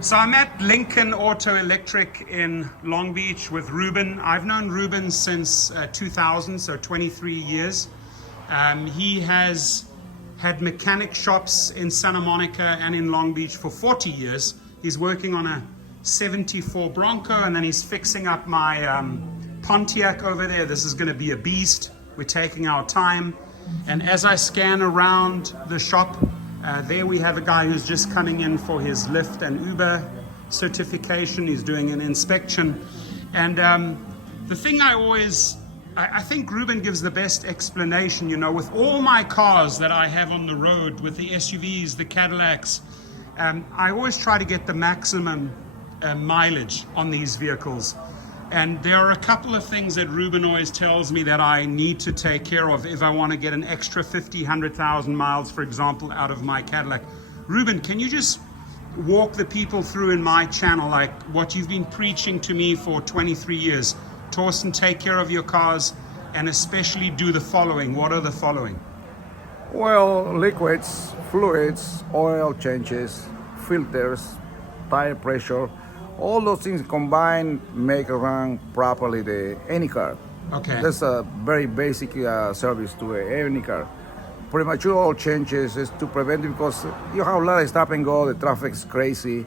So I'm at Lincoln Auto Electric in Long Beach with Ruben. I've known Ruben since 2000, so 23 years. He has had mechanic shops in Santa Monica and in Long Beach for 40 years. He's working on a 74 Bronco, and then he's fixing up my Pontiac over there. This is going to be a beast. We're taking our time. And as I scan around the shop, there we have a guy who's just coming in for his Lyft and Uber certification. He's doing an inspection. And the thing I think Ruben gives the best explanation, with all my cars that I have on the road, with the SUVs, the Cadillacs, I always try to get the maximum mileage on these vehicles. And there are a couple of things that Ruben always tells me that I need to take care of if I want to get an extra 50, 100,000 miles, for example, out of my Cadillac. Ruben, can you just walk the people through in my channel, like what you've been preaching to me for 23 years? Torsten, take care of your cars and especially do the following. What are the following? Well, liquids, fluids, oil changes, filters, tire pressure, all those things combined make run properly any car. Okay. That's a very basic service to any car. Premature oil changes is to prevent it because you have a lot of stop and go, the traffic's crazy.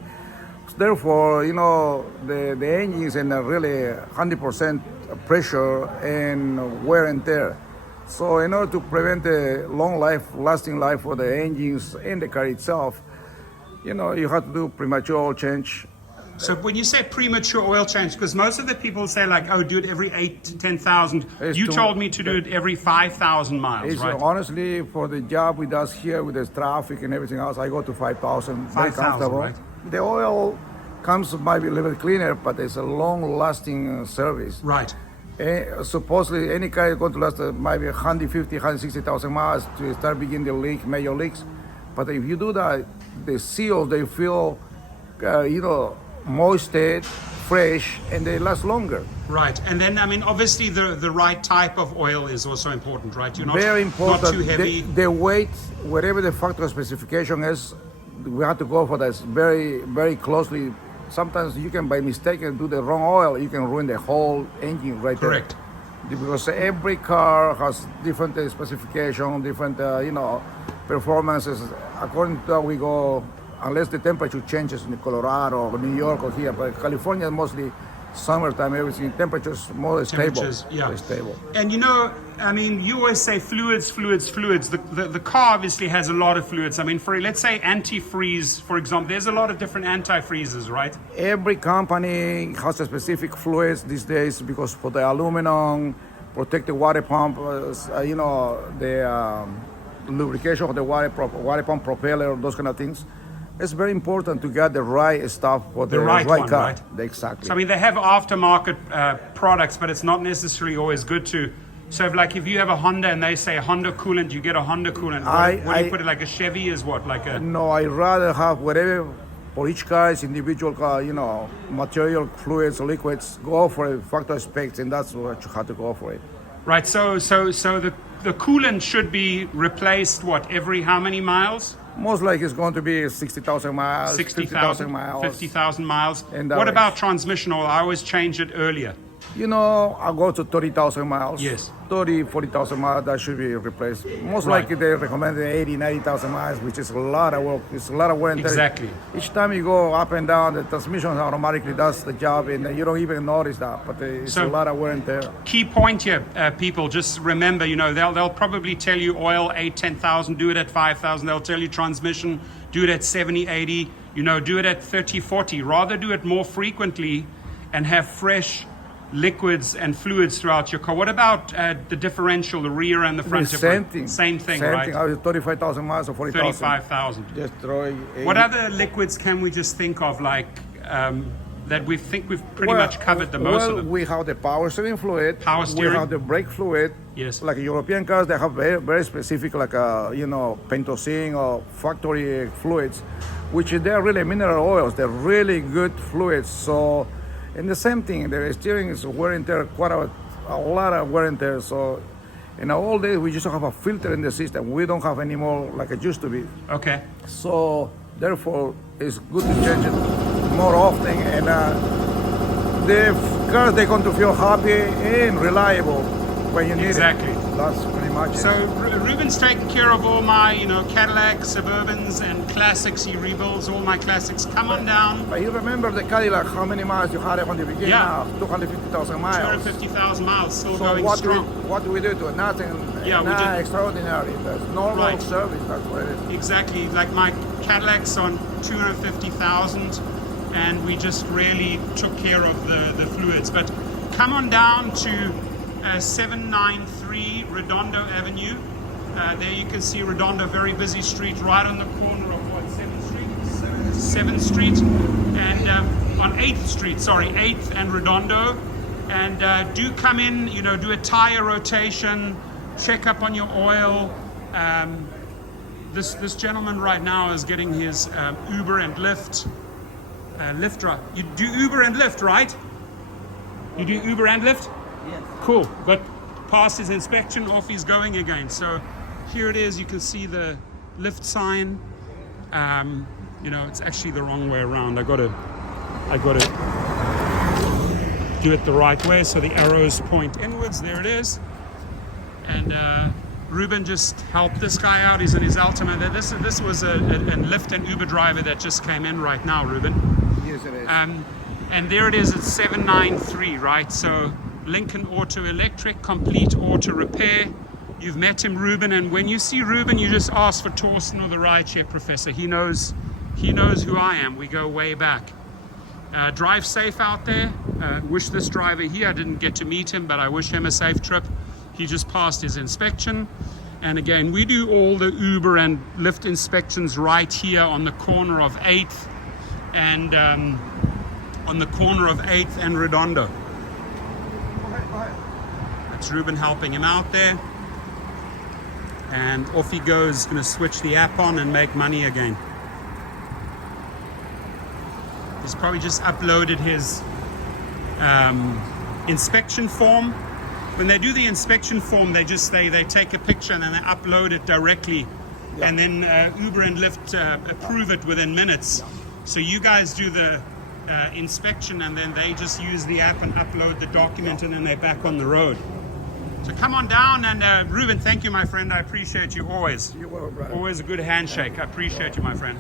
Therefore, the engine is in a really 100% pressure and wear and tear. So in order to prevent the lasting life for the engines and the car itself, you have to do premature oil change. So when you say premature oil change, because most of the people say do it every 8 to 10,000. You told me to do it every 5,000 miles, right? Honestly, for the job we do here with the traffic and everything else, I go to 5,000. 5,000, right? The oil comes maybe a little bit cleaner, but it's a long-lasting service. Right. Supposedly, any car is going to last maybe 150, 160,000 miles to start beginning the major leaks. But if you do that, the seals, they feel, moisted, fresh, and they last longer. Right, and then obviously the right type of oil is also important, right? You're not very important. Not too heavy. The weight, whatever the factory specification is, we have to go for that very, very closely. Sometimes you can, by mistake, do the wrong oil, you can ruin the whole engine right Correct. there. Because every car has different specification, different, performances. According to that, we go, unless the temperature changes in Colorado or New York or here, but California mostly summertime, everything, temperatures more stable. Yeah. Very stable. And you always say fluids. The car obviously has a lot of fluids. For let's say antifreeze, for example, there's a lot of different antifreezes, right? Every company has a specific fluids these days because for the aluminum, protect the water pump, the lubrication of the water pump propeller, those kind of things. It's very important to get the right stuff for the right one, car. Right? Exactly. So they have aftermarket products, but it's not necessarily always good to. So if you have a Honda and they say Honda coolant, you get a Honda coolant. What do you put it, like a Chevy is what? No, I rather have whatever for each car is individual car, material, fluids, liquids, go for a factory specs, and that's what you have to go for it. Right, so the coolant should be replaced, every how many miles? Most likely it's going to be 60,000 miles, 50,000 miles. 50,000 miles. And what about transmission oil? I always change it earlier. I'll go to 30,000 miles. Yes. 30, 40,000 miles, that should be replaced. Most likely they recommend 80, 90,000 miles, which is a lot of work. It's a lot of wear and tear. Exactly. Each time you go up and down, the transmission automatically does the job, and you don't even notice that, but it's a lot of wear and tear. Key point here, people, just remember, they'll probably tell you oil 8, 10,000, do it at 5,000. They'll tell you transmission, do it at 70, 80, do it at 30, 40. Rather do it more frequently and have fresh liquids and fluids throughout your car. What about the differential, the rear and the front? Same thing. Same thing, right? Same thing. 35,000 miles or 40,000. 35,000. Just throw. What other liquids can we just think of, that we think we've pretty much covered the most of them? We have the power steering fluid. Power steering. We have the brake fluid. Yes. Like European cars, they have very, very specific, pentosine or factory fluids, which they're really mineral oils. They're really good fluids. So. And the same thing, the steering is wear and tear, quite a lot of wear and tear. So, all day we just have a filter in the system. We don't have any more like it used to be. Okay. So, therefore, it's good to change it. more often, and the cars they're going to feel happy and reliable when you need Exactly. it. That's pretty much it. So Ruben's taking care of all my, Cadillacs, Suburbans, and classics. He rebuilds all my classics. Come on down. But you remember the Cadillac, how many miles you had it on the beginning? Yeah. Now, 250,000 miles. 250,000 miles, still So going strong. what do we do to it? Nothing Yeah, we not did- extraordinary. That's normal Right. service, that's what it is. Exactly, like my Cadillac's on 250,000, and we just really took care of the fluids. But come on down to 793 Redondo Avenue. There you can see Redondo, very busy street, right on the corner of what, 7th Street? 7th Street, and on 8th Street, 8th and Redondo. And do come in, do a tire rotation, check up on your oil. This gentleman right now is getting his Uber and Lyft. Lyft drive. You do Uber and Lyft, right? You do Uber and Lyft? Yes. Cool. But passed his inspection, off he's going again. So here it is. You can see the Lyft sign. It's actually the wrong way around. I gotta do it the right way so the arrows point inwards. There it is. And Ruben just helped this guy out. He's in his Altima. This was a Lyft and Uber driver that just came in right now, Ruben. Yes, it is. And there it is at 793, right? So Lincoln Auto Electric, complete auto repair. You've met him, Ruben, and when you see Ruben, you just ask for Torsten or the Rideshare Professor. He knows who I am. We go way back. Drive safe out there. Wish this driver here, I didn't get to meet him, but I wish him a safe trip. He just passed his inspection. And again, we do all the Uber and Lyft inspections right here on the corner of 8th and Redondo. That's Ruben helping him out there. And off he goes, going to switch the app on and make money again. He's probably just uploaded his inspection form. When they do the inspection form, they take a picture and then they upload it directly. Yeah. And then Uber and Lyft approve it within minutes. So you guys do the inspection and then they just use the app and upload the document and then they're back on the road. So come on down and Ruben, thank you, my friend. I appreciate you always. You're welcome, brother. Always a good handshake. I appreciate you, my friend.